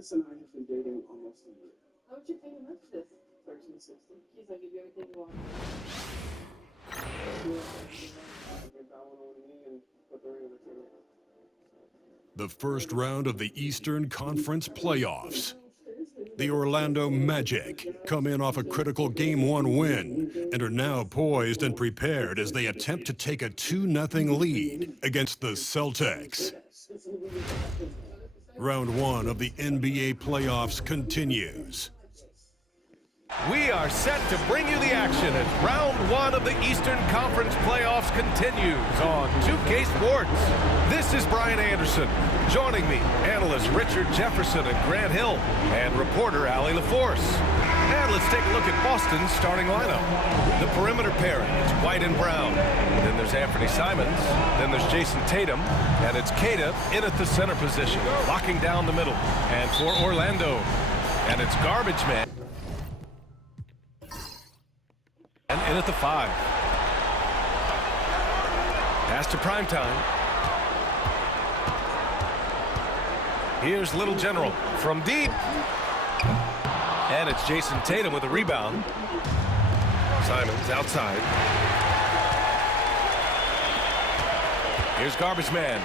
Travis and I have been dating almost a year. How would you pay him up this? 1360. He's gonna give you everything you want. The first round of the Eastern Conference playoffs. The Orlando Magic come in off a critical Game 1 win and are now poised and prepared as they attempt to take a 2-0 lead against the Celtics. Round 1 of the NBA playoffs continues. We are set to bring you the action as round 1 of the Eastern Conference playoffs continues on 2K Sports. This is Brian Anderson. Joining me, analysts Richard Jefferson and Grant Hill, and reporter Allie LaForce. And let's take a look at Boston's starting lineup. The perimeter pairing, it's White and Brown. Then there's Anthony Simons. Then there's Jason Tatum. And it's Kata in at the center position, locking down the middle. And for Orlando, and it's Garbage Man. And in at the 5. Pass to Primetime. Here's Little General from deep. And it's Jason Tatum with a rebound. Simons outside. Here's Garbage Man.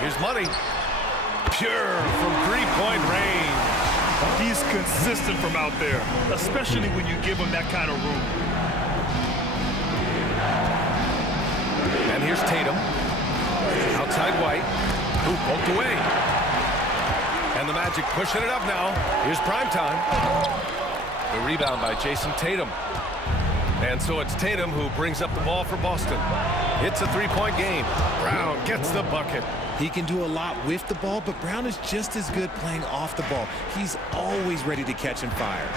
Here's Money. Pure from three-point range. He's consistent from out there, especially when you give him that kind of room. And here's Tatum. Outside White. Who poked away. And the Magic pushing it up now. Here's Primetime. The rebound by Jason Tatum. And so it's Tatum who brings up the ball for Boston. It's a three-point game. Brown gets the bucket. He can do a lot with the ball, but Brown is just as good playing off the ball. He's always ready to catch and fire.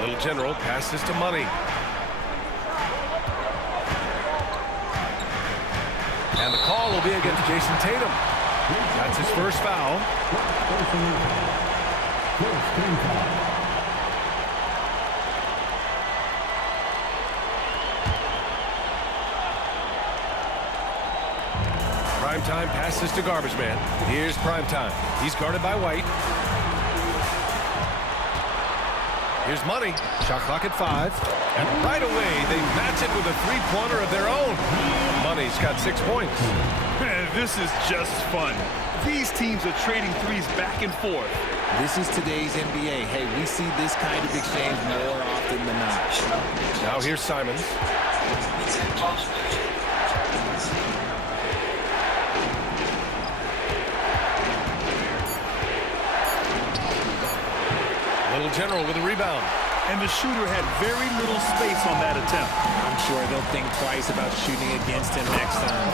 Little General passes to Money. And the call will be against Jason Tatum. That's his first foul. Primetime passes to Garbage Man. Here's Primetime. He's guarded by White. Here's Money. Shot clock at 5. And right away, they match it with a three-pointer of their own. Money's got 6 points. Man, this is just fun. These teams are trading threes back and forth. This is today's NBA. Hey, we see this kind of exchange more often than not. Now here's Simons. Little General with a rebound. And the shooter had very little space on that attempt. I'm sure they'll think twice about shooting against him next time.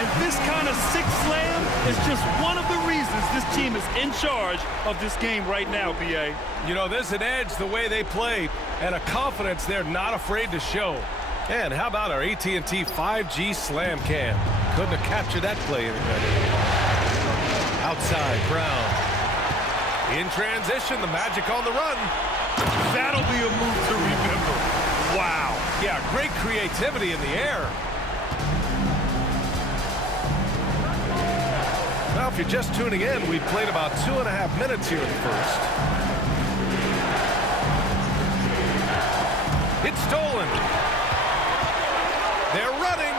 And this kind of six slam is just one of the reasons this team is in charge of this game right now, B.A. You know, there's an edge the way they play and a confidence they're not afraid to show. And how about our AT&T 5G slam cam? Couldn't have captured that play any better. Outside, Brown. In transition, the Magic on the run. That'll be a move to remember. Wow. Yeah, great creativity in the air. Now, if you're just tuning in, we've played about 2.5 minutes here in the first. It's stolen. They're running.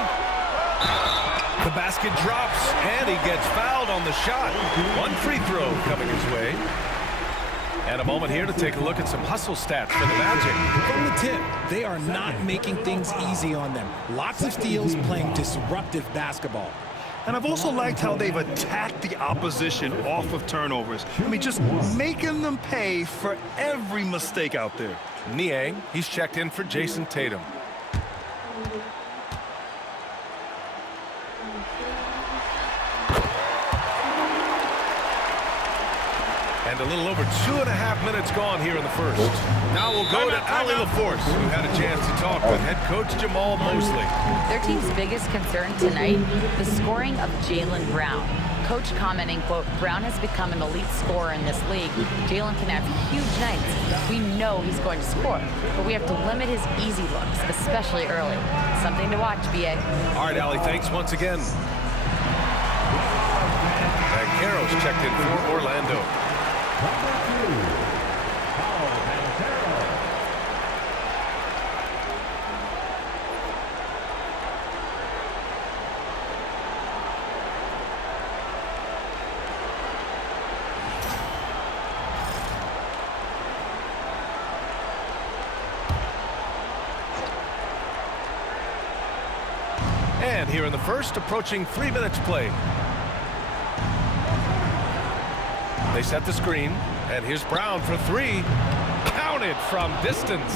The basket drops, and he gets fouled on the shot. One free throw coming his way. And a moment here to take a look at some hustle stats for the Magic. From the tip, they are not making things easy on them. Lots of steals, playing disruptive basketball. And I've also liked how they've attacked the opposition off of turnovers. I mean, just making them pay for every mistake out there. Niang, he's checked in for Jason Tatum. And a little over 2.5 minutes gone here in the first. Now we'll go to Allie LaForce, who had a chance to talk with head coach Jamal Mosley. Their team's biggest concern tonight, the scoring of Jaylen Brown. coach commenting, quote, Brown has become an elite scorer in this league. Jalen can have huge nights. We know he's going to score, but we have to limit his easy looks, especially early. Something to watch, BA. All right, Allie, thanks once again. And Carroll's checked in for Orlando. And here in the first, approaching 3 minutes play. They set the screen, and here's Brown for three. Counted from distance.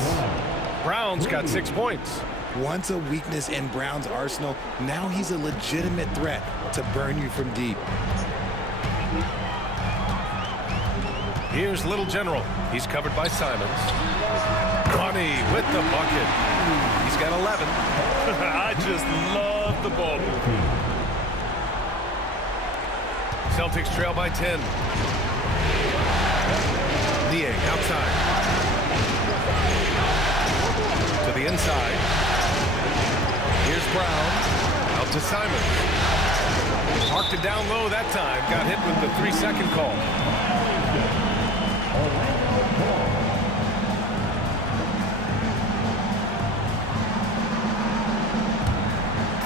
Brown's got 6 points. Once a weakness in Brown's arsenal, now he's a legitimate threat to burn you from deep. Here's Little General. He's covered by Simons. Bunny with the bucket. He's got 11. I just love the ball movement. Celtics trail by 10. Liang outside. To the inside. Here's Brown. Out to Simons. Marked it down low that time. Got hit with the 3-second call.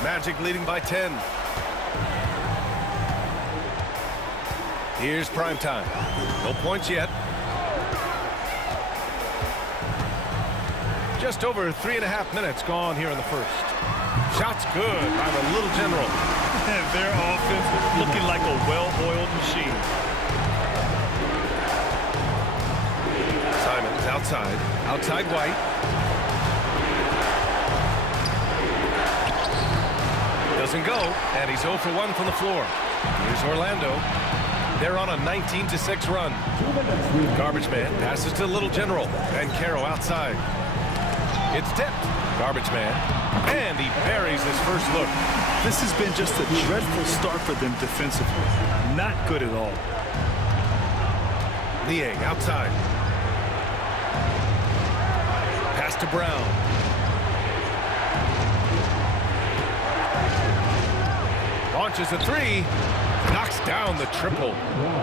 Magic leading by 10. Here's prime time. No points yet. Just over 3.5 minutes gone here in the first. Shot's good by the Little General. And their offense looking like a well-oiled machine. Simons outside. Outside White. Doesn't go, and he's 0 for 1 from the floor. Here's Orlando. They're on a 19-6 run. Garbage man passes to Little General, and Carroll outside. It's tipped. Garbage man, and he buries his first look. This has been just a dreadful start for them defensively. Not good at all. Liang outside. Pass to Brown. Launches a three. Knocks down the triple.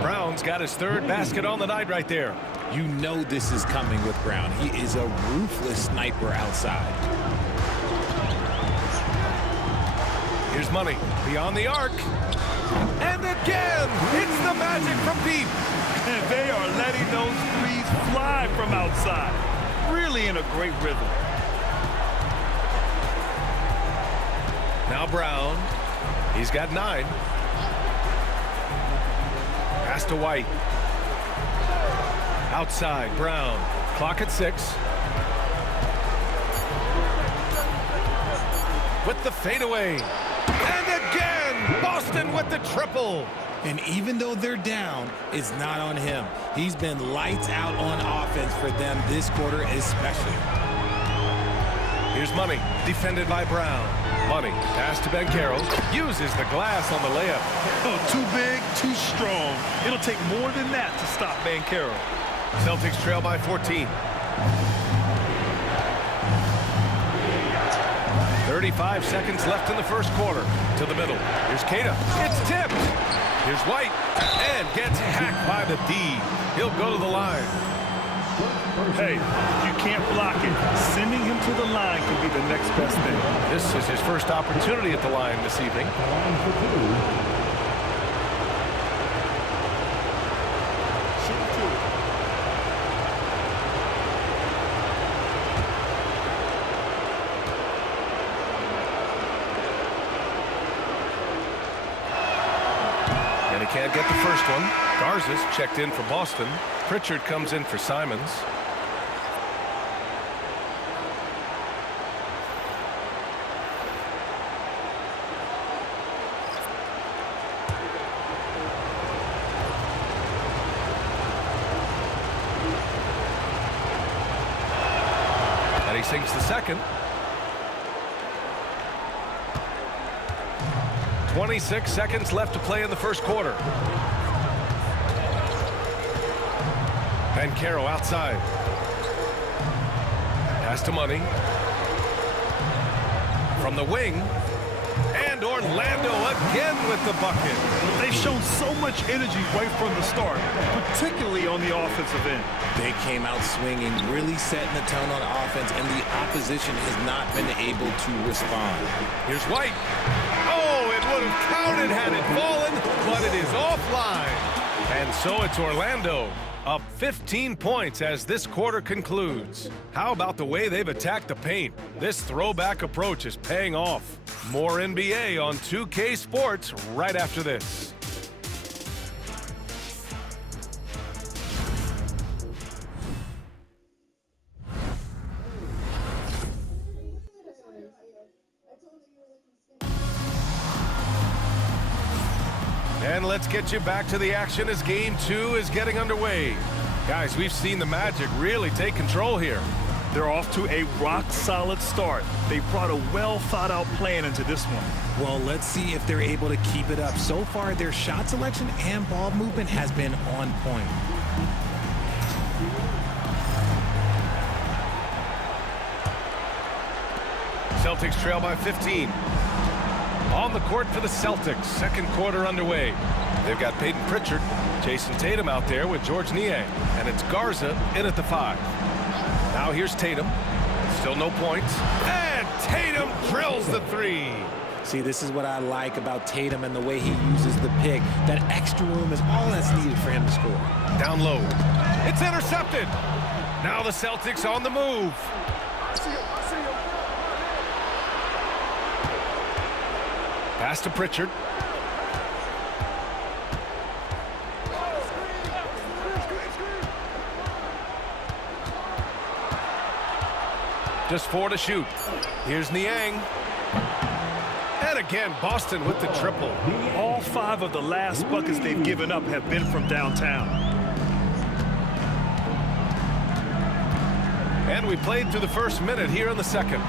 Brown's got his third basket on the night right there. You know this is coming with Brown. He is a ruthless sniper outside. Here's Money beyond the arc. And again, it's the Magic from deep. And they are letting those threes fly from outside. Really in a great rhythm. Now Brown. He's got 9. Pass to White. Outside, Brown. Clock at 6. With the fadeaway. And again, Boston with the triple. And even though they're down, it's not on him. He's been lights out on offense for them this quarter especially. Here's Money, defended by Brown. Money, pass to Ben Carroll. Uses the glass on the layup. Oh, too big, too strong. It'll take more than that to stop Ben Carroll. Celtics trail by 14. 35 seconds left in the first quarter. To the middle. Here's Keita. It's tipped. Here's White. And gets hacked by the D. He'll go to the line. Hey, you can't block it. Sending him to the line can be the next best thing. This is his first opportunity at the line this evening. And he can't get the first one. Garza's checked in for Boston. Pritchard comes in for Simons. And he sinks the second. 26 seconds left to play in the first quarter. Bancaro outside. Pass to Money. From the wing. And Orlando again with the bucket. They've shown so much energy right from the start, particularly on the offensive end. They came out swinging, really setting the tone on offense, and the opposition has not been able to respond. Here's White. Oh, it would have counted had it fallen, but it is offline. And so it's Orlando up 15 points as this quarter concludes. How about the way they've attacked the paint? This throwback approach is paying off. More NBA on 2K Sports right after this. And let's get you back to the action as Game 2 is getting underway. Guys, we've seen the Magic really take control here. They're off to a rock-solid start. They brought a well-thought-out plan into this one. Well, let's see if they're able to keep it up. So far, their shot selection and ball movement has been on point. Celtics trail by 15. On the court for the Celtics, second quarter underway. They've got Peyton Pritchard, Jason Tatum out there with George Niang, and it's Garza in at the 5. Now here's Tatum, still no points, and Tatum drills the 3. See, this is what I like about Tatum and the way he uses the pick. That extra room is all that's needed for him to score. Down low, it's intercepted. Now the Celtics on the move. Pass to Pritchard. Just 4 to shoot. Here's Niang. And again, Boston with the triple. All 5 of the last buckets they've given up have been from downtown. And we played through the first minute here in the second.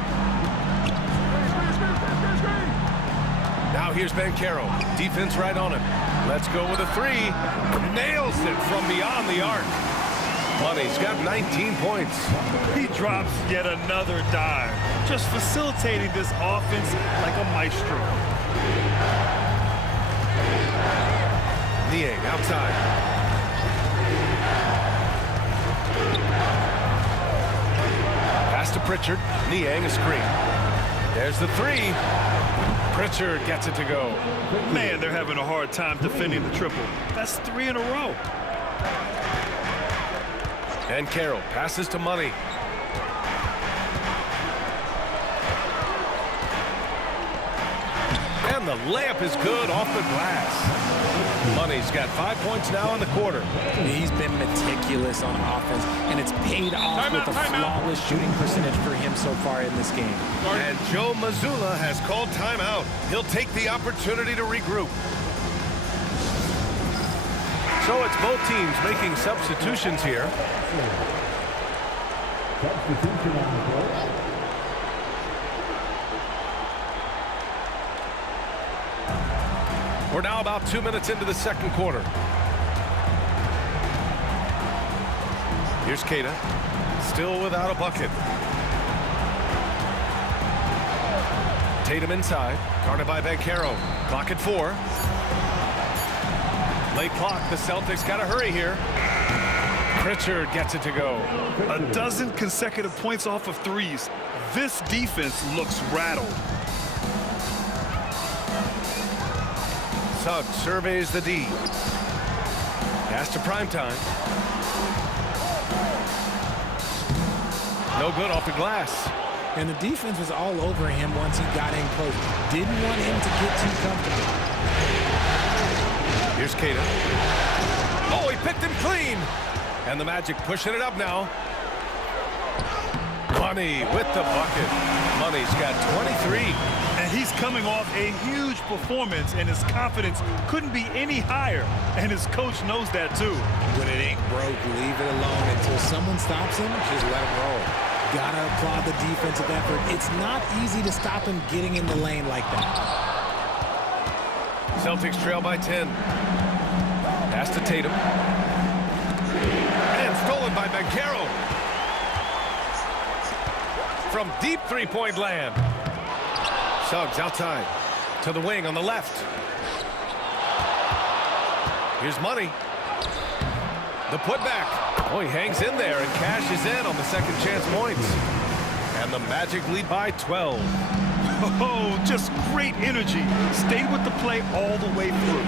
Now here's Bancaro. Defense right on him. Let's go with a 3. Nails it from beyond the arc. Money's got 19 points. He drops yet another dime, just facilitating this offense like a maestro. Niang outside. Pass to Pritchard. Niang a screen. There's the 3. Pritchard gets it to go. Man, they're having a hard time defending the triple. That's 3 in a row. And Carroll passes to Money. And the layup is good off the glass. Money's got 5 points now in the quarter. He's been meticulous on offense, and it's paid off with a flawless shooting percentage for him so far in this game. And Joe Mazzulla has called timeout. He'll take the opportunity to regroup. So it's both teams making substitutions here. Substitution on the floor. We're now about 2 minutes into the second quarter. Here's Keita, still without a bucket. Tatum inside, guarded by Bancaro. Clock at 4. Late clock, the Celtics got to hurry here. Pritchard gets it to go. A dozen consecutive points off of 3s. This defense looks rattled. Suggs surveys the D. Pass to Primetime. No good off the glass. And the defense was all over him once he got in close. Didn't want him to get too comfortable. Here's Keita. Oh, he picked him clean. And the Magic pushing it up now. Money with the bucket. Money's got 23. And he's coming off a huge performance, and his confidence couldn't be any higher. And his coach knows that too. When it ain't broke, leave it alone. Until someone stops him, just let him roll. Gotta applaud the defensive effort. It's not easy to stop him getting in the lane like that. Celtics trail by 10. Pass to Tatum. And stolen by Banchero. From deep three-point land. Suggs outside. To the wing on the left. Here's Money. The putback. Oh, he hangs in there and cashes in on the second chance points. And the Magic lead by 12. Oh, just great energy. Stayed with the play all the way through.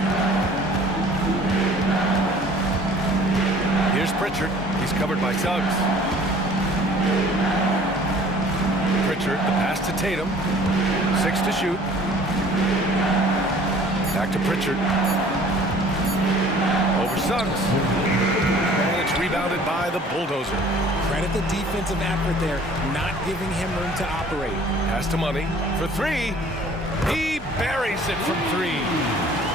Here's Pritchard. He's covered by Suggs. Pritchard, the pass to Tatum. 6 to shoot. Back to Pritchard. Over Suggs. And it's rebounded by the Bulldozer. Credit the defensive effort there, not giving him room to operate. Pass to Money for 3. He buries it from 3.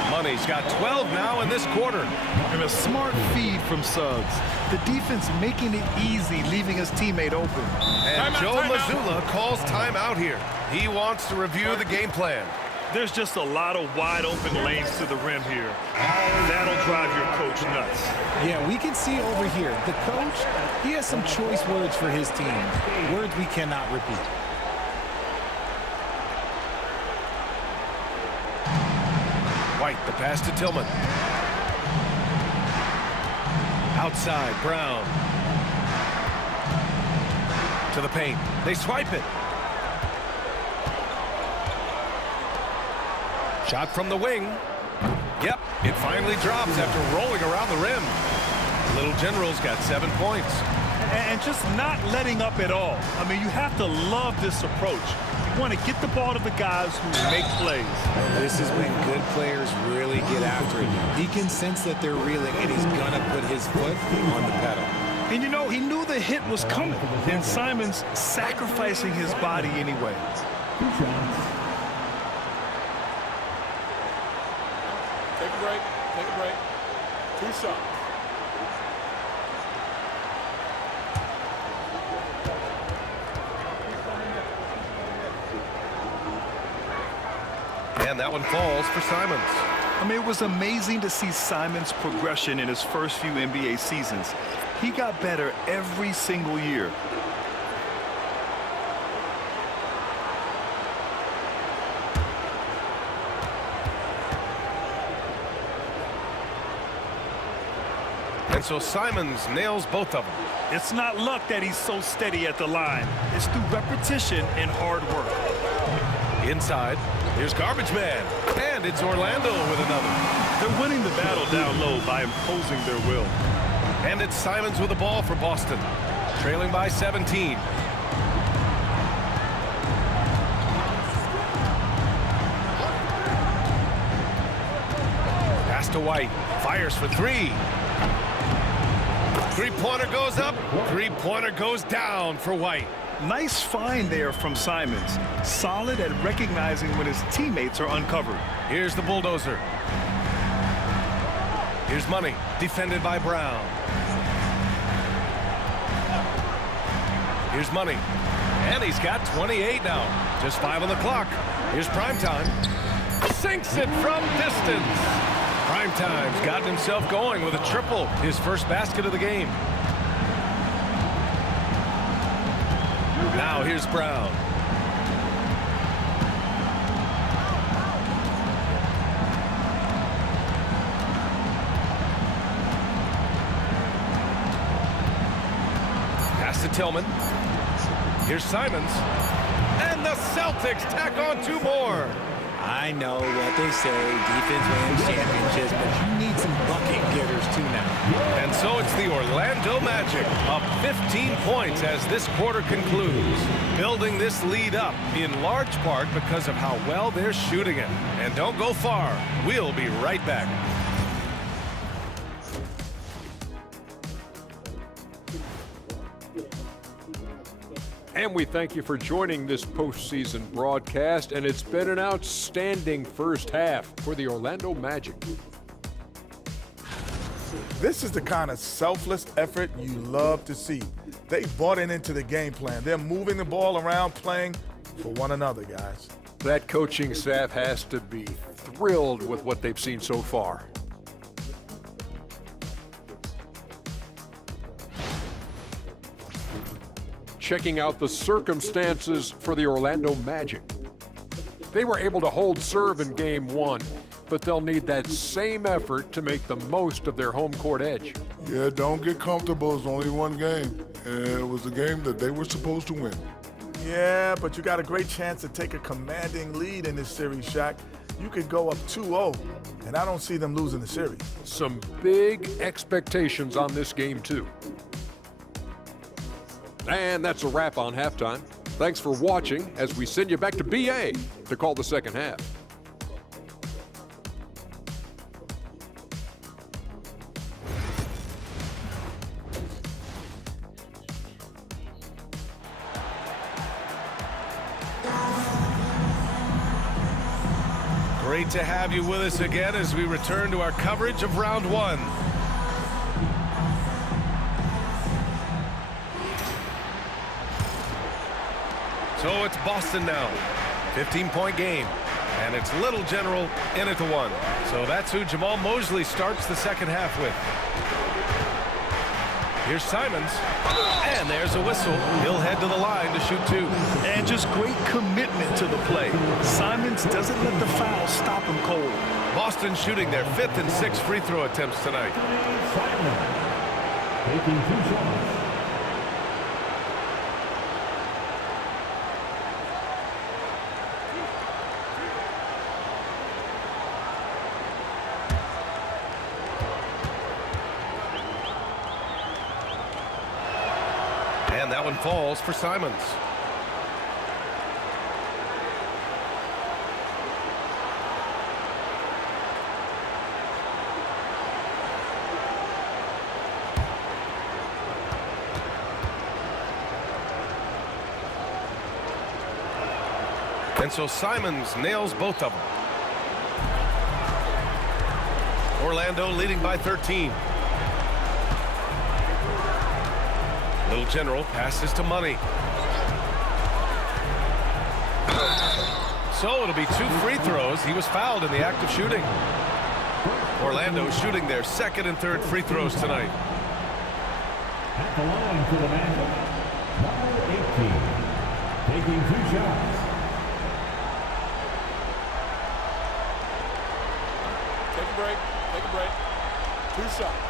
Money's got 12 now in this quarter. And a smart feed from Suggs. The defense making it easy, leaving his teammate open. And Joe Mazzulla calls timeout here. He wants to review the game plan. There's just a lot of wide open lanes to the rim here. That'll drive your coach nuts. Yeah, we can see over here, the coach, he has some choice words for his team. Words we cannot repeat. White, the pass to Tillman. Outside, Brown. To the paint. They swipe it. Shot from the wing. Yep, it finally drops after rolling around the rim. Little General's got 7 points. And just not letting up at all. I mean, you have to love this approach. You want to get the ball to the guys who make plays. This is when good players really get after it. He can sense that they're reeling, and he's going to put his foot on the pedal. And, you know, he knew the hit was coming. And Simon's sacrificing his body anyway. Two shots. Take a break. Take a break. 2 shots. And that one falls for Simons. I mean, it was amazing to see Simon's progression in his first few NBA seasons. He got better every single year. And so Simons nails both of them. It's not luck that he's so steady at the line. It's through repetition and hard work. Inside, here's Garbage Man. And it's Orlando with another. They're winning the battle down low by imposing their will. And it's Simons with the ball for Boston. Trailing by 17. Pass to White. Fires for 3. Three-pointer goes up. Three-pointer goes down for White. Nice find there from Simons. Solid at recognizing when his teammates are uncovered. Here's the Bulldozer. Here's Money, defended by Brown. Here's Money. And he's got 28 now. Just 5 on the clock. Here's Primetime. Sinks it from distance. Primetime's gotten himself going with a triple. His first basket of the game. Now here's Brown. Pass to Tillman. Here's Simons. And the Celtics tack on 2 more. I know what they say, defense wins championships, but you need some bucket getters too now. And so it's the Orlando Magic up 15 points as this quarter concludes, building this lead up in large part because of how well they're shooting it. And don't go far. We'll be right back. And we thank you for joining this postseason broadcast, and it's been an outstanding first half for the Orlando Magic. This is the kind of selfless effort you love to see. They bought into the game plan. They're moving the ball around, playing for one another, guys. That coaching staff has to be thrilled with what they've seen so far. Checking out the circumstances for the Orlando Magic. They were able to hold serve in Game 1, but they'll need that same effort to make the most of their home court edge. Yeah, don't get comfortable. It's only one game. And it was a game that they were supposed to win. Yeah, but you got a great chance to take a commanding lead in this series, Shaq. You could go up 2-0, and I don't see them losing the series. Some big expectations on this game, too. And that's a wrap on halftime. Thanks for watching as we send you back to BA to call the second half. Great to have you with us again as we return to our coverage of round one. So it's Boston now, 15-point game, and it's Little General in at the one. So that's who Jamal Mosley starts the second half with. Here's Simons, and there's a whistle. He'll head to the line to shoot two. And just great commitment to the play. Simons doesn't let the foul stop him cold. Boston shooting their 5th and 6th free throw attempts tonight. Simon taking 2 shots. And that one falls for Simons. And so Simons nails both of them. Orlando leading by 13. Little General passes to Money. So it'll be 2 free throws. He was fouled in the act of shooting. Orlando shooting their 2nd and 3rd free throws tonight. At the line for the Magic, number 18, taking 2 shots. Take a break. Take a break. 2 shots.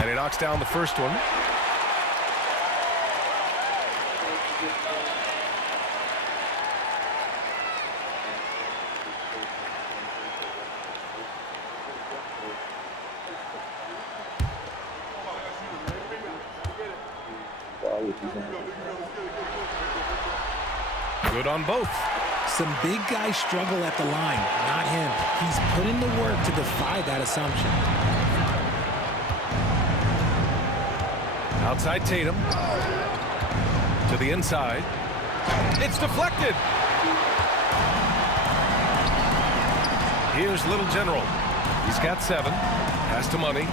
And he knocks down the first one. Good on both. Some big guys struggle at the line, not him. He's put in the work to defy that assumption. Outside Tatum. To the inside. It's deflected. Here's Little General. He's got 7. Pass to Money.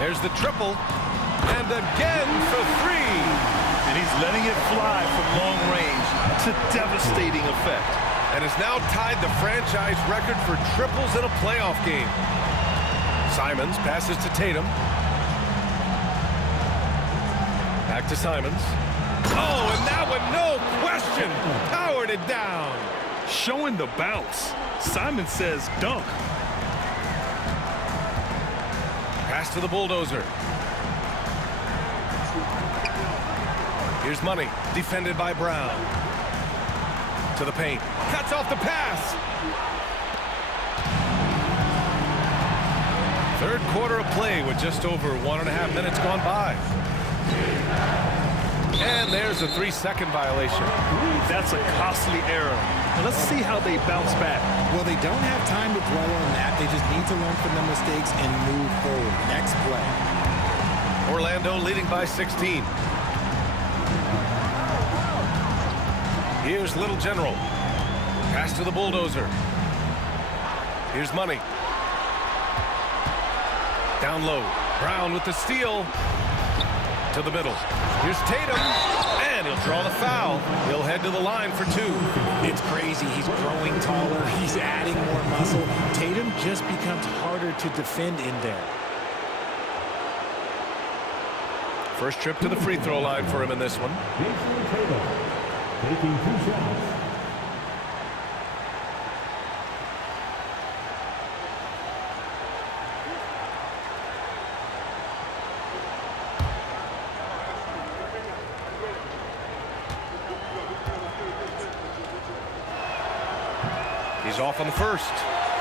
There's the triple. And again for 3. And he's letting it fly from long range to devastating effect. And has now tied the franchise record for triples in a playoff game. Simons passes to Tatum. Back to Simons. Oh, and that one, no question, powered it down. Showing the bounce. Simons says dunk. Pass to the bulldozer. Here's Money, defended by Brown. To the paint. Cuts off the pass. 3rd quarter of play with just over 1.5 minutes gone by. And there's a 3-second violation. That's a costly error. Now let's see how they bounce back. Well, they don't have time to dwell on that. They just need to learn from their mistakes and move forward. Next play. Orlando leading by 16. Here's Little General. Pass to the bulldozer. Here's Money. Down low. Brown with the steal. To the middle. Here's Tatum. And he'll draw the foul. He'll head to the line for 2. It's crazy. He's growing taller. He's adding more muscle. Tatum just becomes harder to defend in there. First trip to the free throw line for him in this one. Jason Tatum taking 2 shots. He's off on the first.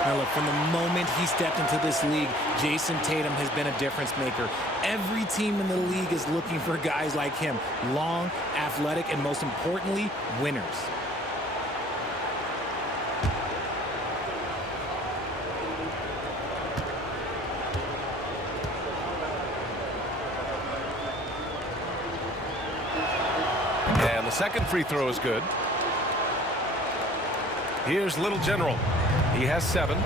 Now look, from the moment he stepped into this league, Jason Tatum has been a difference maker. Every team in the league is looking for guys like him. Long, athletic, and most importantly, winners. And the second free throw is good. Here's Little General. He has 7. And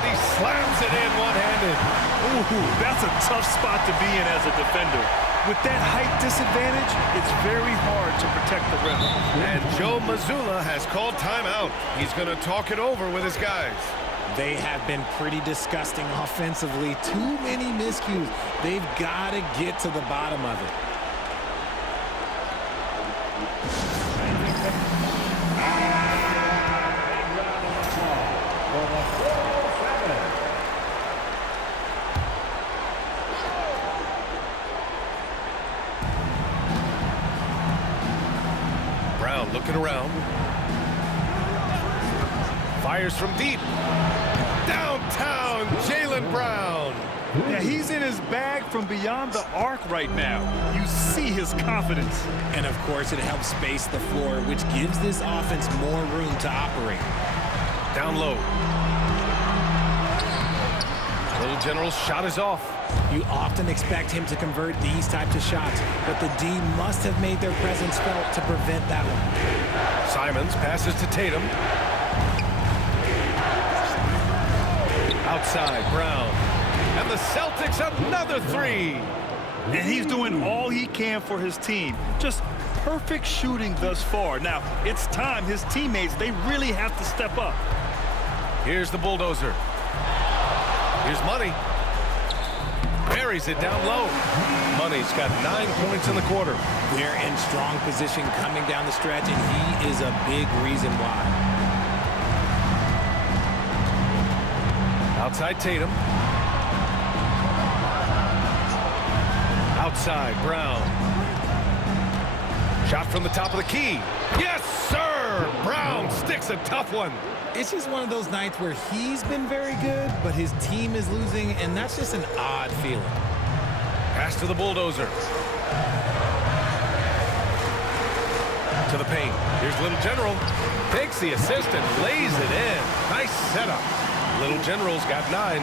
he slams it in one-handed. Ooh, that's a tough spot to be in as a defender. With that height disadvantage, it's very hard to protect the rim. And Joe Mazzulla has called timeout. He's going to talk it over with his guys. They have been pretty disgusting offensively. Too many miscues. They've got to get to the bottom of it. Brown looking around. Fires from deep. Downtown, Jaylen Brown. Yeah, he's in his bag from beyond the arc right now. You see his confidence. And of course, it helps space the floor, which gives this offense more room to operate. Down low. Little General's shot is off. You often expect him to convert these types of shots, but the D must have made their presence felt to prevent that one. Simons passes to Tatum. Outside, Brown. And the Celtics another 3. And he's doing all he can for his team. Just perfect shooting thus far. Now, it's time. His teammates, they really have to step up. Here's the bulldozer. Here's Money. Buries it down low. Money's got 9 points in the quarter. They're in strong position coming down the stretch, and he is a big reason why. Outside Tatum. Outside Brown. Shot from the top of the key. Yes, sir! Brown sticks a tough one. It's just one of those nights where he's been very good, but his team is losing, and that's just an odd feeling. Pass to the bulldozer. To the paint. Here's Little General. Takes the assist and lays it in. Nice setup. Little General's got 9.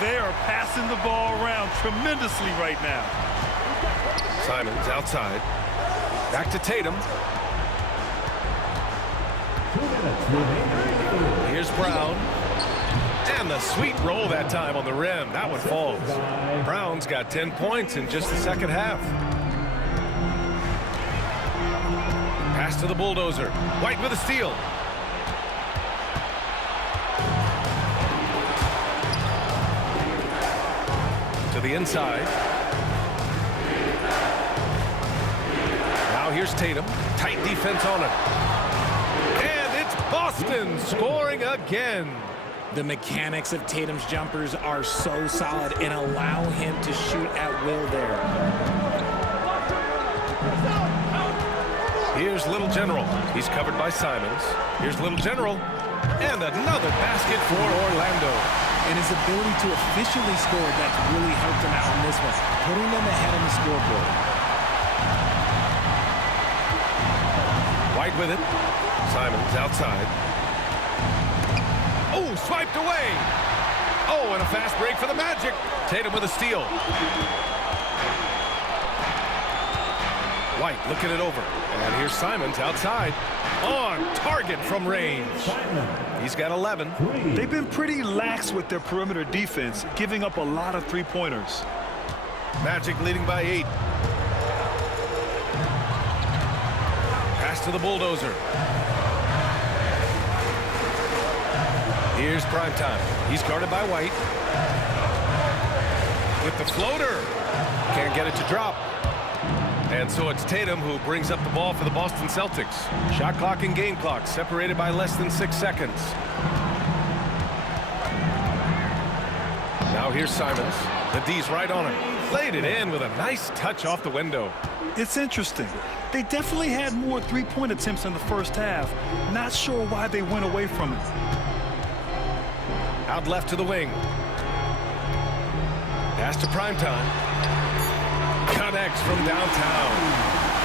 They are passing the ball around tremendously right now. Simons outside. Back to Tatum. 2 minutes remaining. Here's Brown. And the sweet roll that time on the rim. That one falls. Brown's got 10 points in just the second half. Pass to the bulldozer. White with a steal. To the inside. Now here's Tatum. Tight defense on it. And it's Boston scoring again. The mechanics of Tatum's jumpers are so solid and allow him to shoot at will there. Here's Little General. He's covered by Simons. Here's Little General. And another basket for Orlando. And his ability to officially score, that's really helped him out in this one, putting them ahead on the scoreboard. White with it. Simons outside. Oh, swiped away. Oh, and a fast break for the Magic. Tatum with a steal. White looking it over. And here's Simons outside. On target from range. He's got 11. They've been pretty lax with their perimeter defense, giving up a lot of three-pointers. Magic leading by 8. Pass to the bulldozer. Here's Primetime. He's guarded by White. With the floater. Can't get it to drop. And so it's Tatum who brings up the ball for the Boston Celtics. Shot clock and game clock separated by less than 6 seconds. Now here's Simons. The D's right on him. Laid it in with a nice touch off the window. It's interesting. They definitely had more three-point attempts in the first half. Not sure why they went away from it. Out left to the wing. Pass to Primetime. Connects from downtown.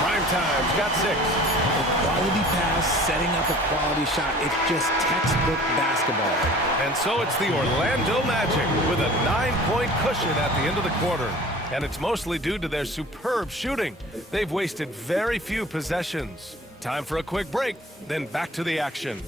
Primetime's got 6. A quality pass, setting up a quality shot. It's just textbook basketball. And so it's the Orlando Magic with a 9-point cushion at the end of the quarter. And it's mostly due to their superb shooting. They've wasted very few possessions. Time for a quick break, then back to the action.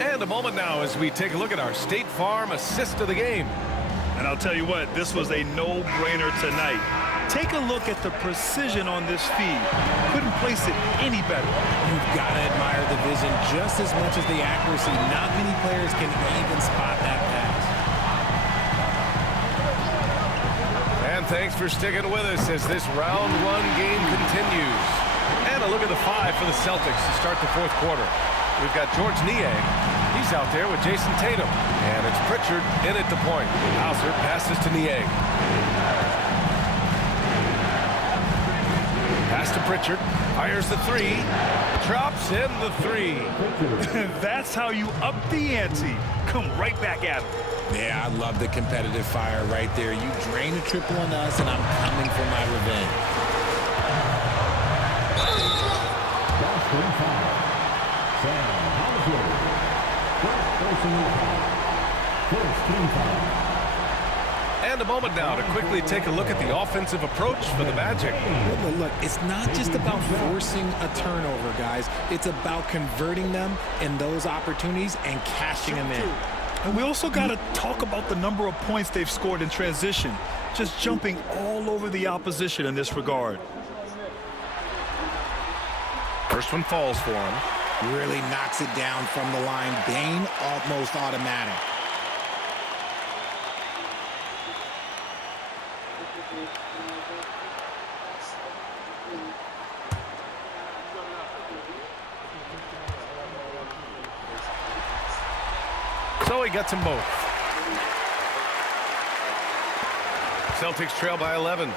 And a moment now as we take a look at our State Farm assist of the game. And I'll tell you what, this was a no-brainer tonight. Take a look at the precision on this feed. Couldn't place it any better. You've got to admire the vision just as much as the accuracy. Not many players can even spot that pass. And thanks for sticking with us as this round 1 game continues. And a look at the 5 for the Celtics to start the 4th quarter. We've got George Niang. He's out there with Jason Tatum. And it's Pritchard in at the point. Hauser passes to Niang. Pass to Pritchard. Fires the 3. Drops in the 3. That's how you up the ante. Come right back at him. Yeah, I love the competitive fire right there. You drain a triple on us, and I'm coming for my revenge. And a moment now to quickly take a look at the offensive approach for the Magic. Look, it's not just about forcing a turnover, guys. It's about converting them in those opportunities and cashing them in. And we also got to talk about the number of points they've scored in transition. Just jumping all over the opposition in this regard. First one falls for him. Really knocks it down from the line. Bain almost automatic. So he gets them both. Celtics trail by 11.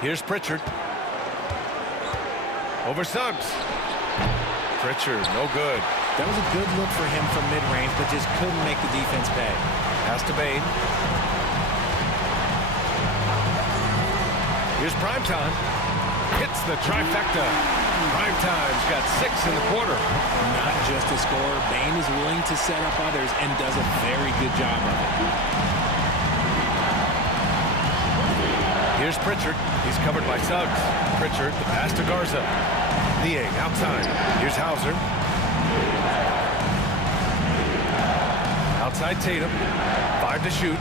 Here's Pritchard. Over Suggs. Pritchard, no good. That was a good look for him from mid-range, but just couldn't make the defense pay. Pass to Bain. Here's Primetime. Hits the trifecta. Primetime's got 6 in the quarter. Not just a scorer, Bain is willing to set up others and does a very good job of it. Here's Pritchard. He's covered by Suggs. Pritchard, the pass to Garza. Niang outside. Here's Hauser. Outside Tatum. 5 to shoot.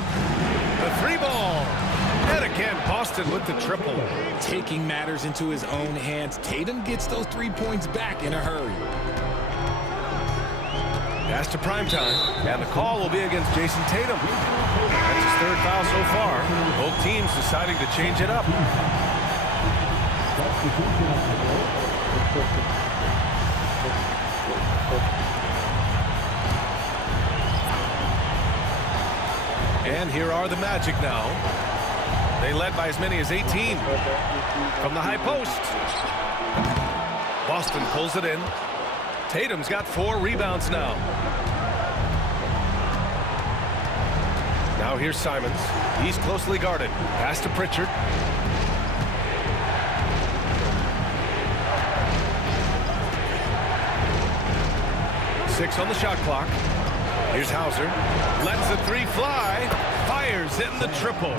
The 3-ball. And again, Boston with the triple. Taking matters into his own hands. Tatum gets those 3 points back in a hurry. Pass to Primetime. And the call will be against Jason Tatum. That's his 3rd foul so far. Both teams deciding to change it up. And here are the Magic now. They led by as many as 18 from the high post. Boston pulls it in. Tatum's got 4 rebounds now. Now here's Simons. He's closely guarded. Pass to Pritchard. Six on the shot clock. Here's Hauser. Lets the three fly. Fires in the triple.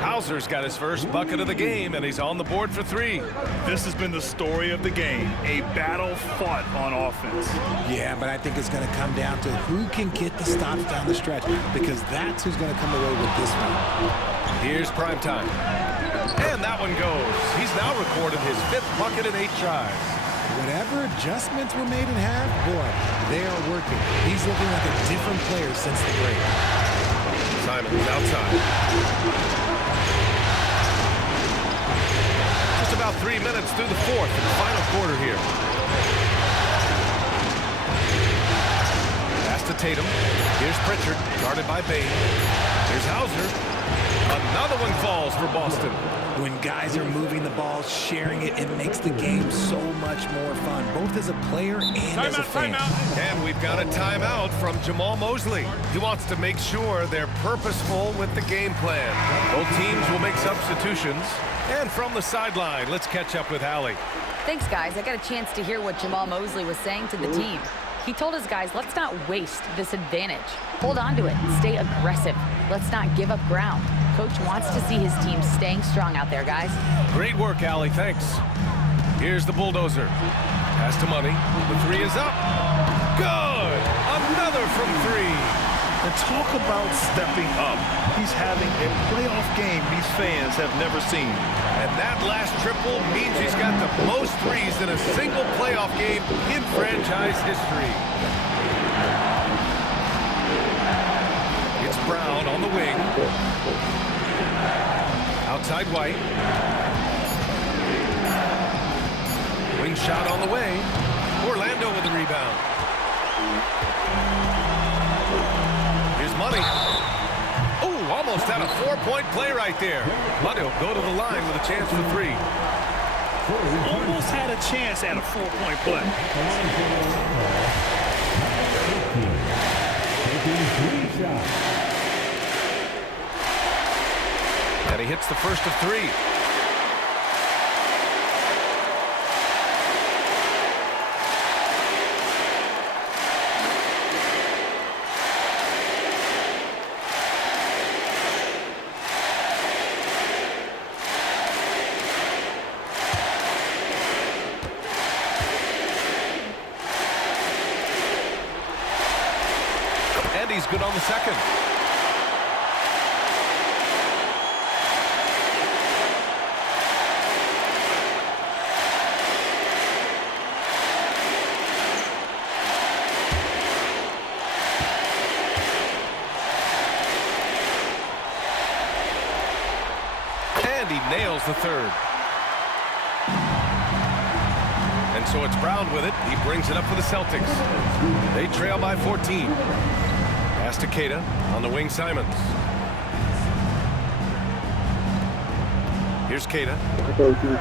Hauser's got his first bucket of the game, and he's on the board for three. This has been the story of the game, a battle fought on offense. Yeah, but I think it's going to come down to who can get the stops down the stretch, because that's who's going to come away with this one. Here's prime time. And that one goes. He's now recorded his 5th bucket in 8 tries. Whatever adjustments were made in half, boy, they are working. He's looking like a different player since the break. Simons outside. Just about 3 minutes through the 4th in the final quarter here. Pass to Tatum. Here's Pritchard, guarded by Bain. Here's Hauser. Another one falls for Boston. When guys are moving the ball, sharing it, it makes the game so much more fun, both as a player and as a fan. And we've got a timeout from Jamal Mosley. He wants to make sure they're purposeful with the game plan. Both teams will make substitutions. And from the sideline, let's catch up with Hallie. Thanks, guys. I got a chance to hear what Jamal Mosley was saying to the team. He told his guys, let's not waste this advantage. Hold on to it. Stay aggressive. Let's not give up ground. Coach wants to see his team staying strong out there, guys. Great work, Allie. Thanks. Here's the bulldozer. Pass to Money. The three is up. Good. Another from 3. And talk about stepping up. He's having a playoff game these fans have never seen. And that last triple means he's got the most threes in a single playoff game in franchise history. It's Brown on the wing. Outside White. Wing shot on the way. Orlando with the rebound. Here's Money. Oh, almost had a 4-point play right there. Money will go to the line with a chance for 3. Almost had a chance at a 4-point play. And he hits the first of 3. And he's good on the second. And he nails the third. And so it's Brown with it. He brings it up for the Celtics. They trail by 14. Pass to Keita on the wing, Simons. Here's Keita.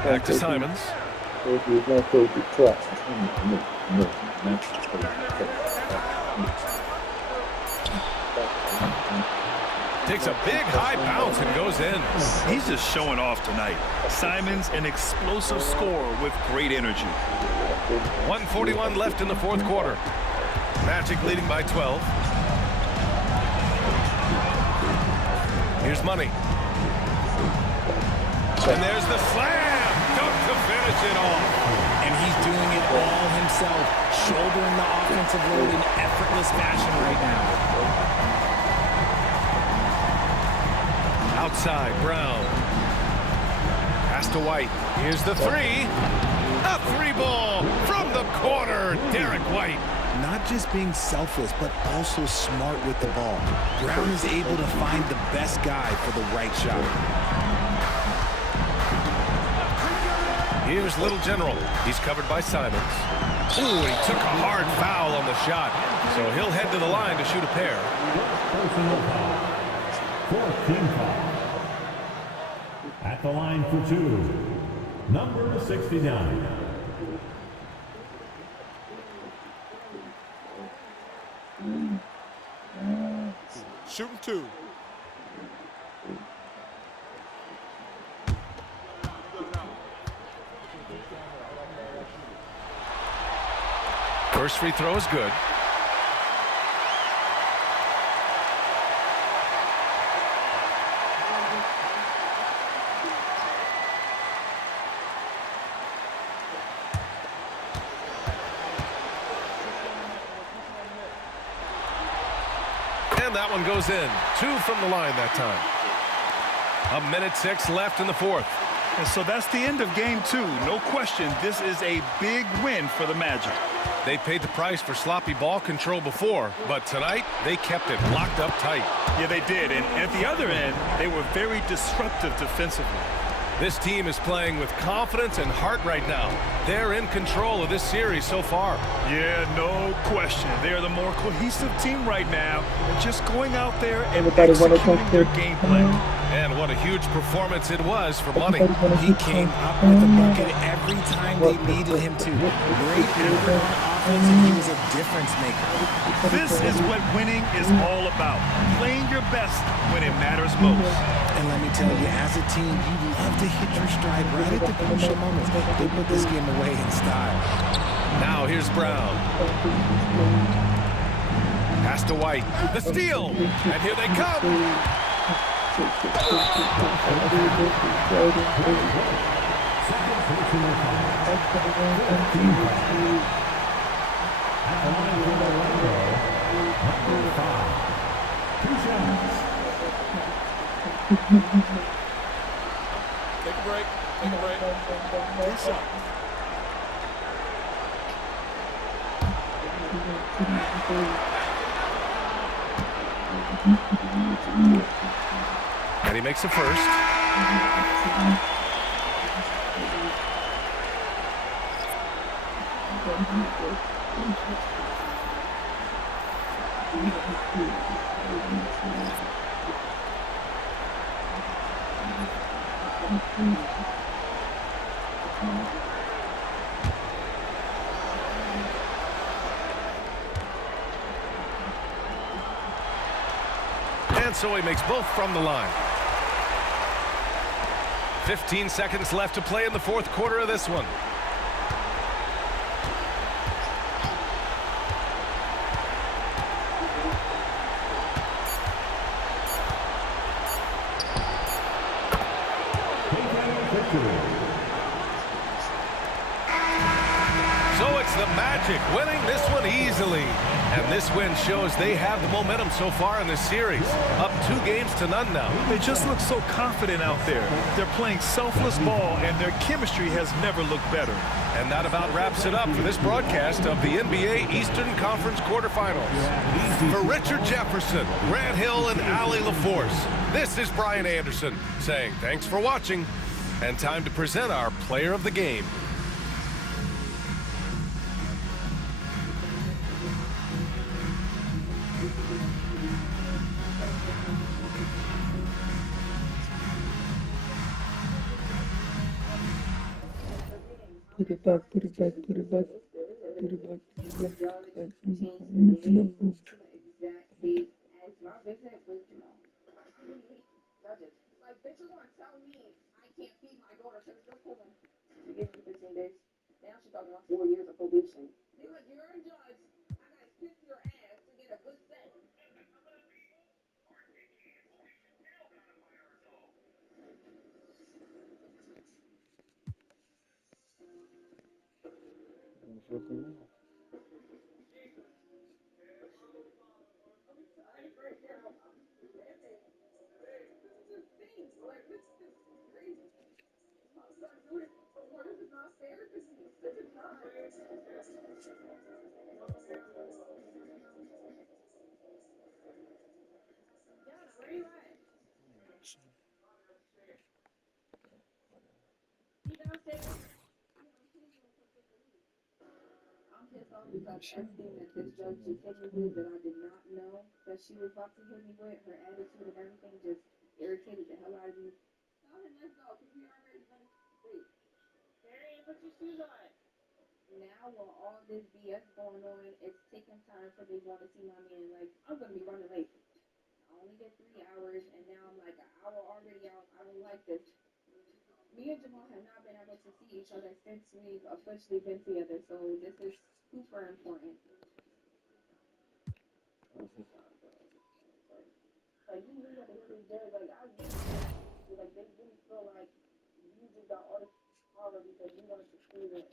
Back to Simons. Takes a big high bounce and goes in. He's just showing off tonight. Simons, an explosive scorer with great energy. 1:41 left in the 4th quarter. Magic leading by 12. Here's Money. And there's the slam. Dunk to finish it off. And he's doing it all himself, shouldering the offensive load in effortless fashion right now. Outside, Brown. Pass to White. Here's the 3. A 3-ball from the corner. Derek White. Not just being selfless, but also smart with the ball. Brown is able to find the best guy for the right shot. Here's Little General. He's covered by Simons. Ooh, he took a hard foul on the shot. So he'll head to the line to shoot a pair. Personal foul. 4th team foul. At the line for 2, number 69. Shooting 2. First free throw is good. And that one goes in. 2 from the line that time. 1:06 left in the fourth. And so that's the end of game 2. No question, this is a big win for the Magic. They paid the price for sloppy ball control before, but tonight they kept it locked up tight. Yeah, they did. And at the other end, they were very disruptive defensively. This team is playing with confidence and heart right now. They're in control of this series so far. Yeah, no question. They are the more cohesive team right now. Just going out there and executing their game plan. And what a huge performance it was for Money. He came up with a bucket every time they needed him to. Great effort on offense, and he was a difference maker. This is what winning is all about. Playing your best when it matters most. And let me tell you, as a team, you love to hit your stride right at the crucial moments. They put this game away in style. Now here's Brown. Pass to White. The steal. And here they come. Take a break. Take a break. Two shots. And he makes the first. And so he makes both from the line. 15 seconds left to play in the fourth quarter of this one. So it's the Magic winning this one easily. And this win shows they have the momentum so far in this series. Up 2-0 now. They just look so confident out there. They're playing selfless ball, and their chemistry has never looked better. And that about wraps it up for this broadcast of the NBA Eastern Conference quarterfinals. For Richard Jefferson, Grant Hill, and Allie LaForce, this is Brian Anderson saying thanks for watching, and time to present our player of the game. Put it back, put it back, put it back, put it back, put it back. Like, bitches want to tell me I can't feed my daughter since they're pulling. She gave me 15 days. Now she's talking about 4 years of probation. They're like, you're a judge. I gotta kiss your ass to get a good sentence. Because everything that this judge just hit me with that I did not know that she was about to hit me with, her attitude and everything just irritated the hell out of me. Go ahead, let's go, because we already gonna wait. Hey, put your shoes on. Now while all this BS going on, it's taking time for they want to see my man. Like, I'm gonna be running late. I only get 3 hours, and now I'm like an hour already out. I don't like this. Me and Jamal have not been able to see each other since we've officially been together, so this is super important. Like, you knew that it was good. Like, I really, like, they didn't feel like you just got all this power because you wanted to see it.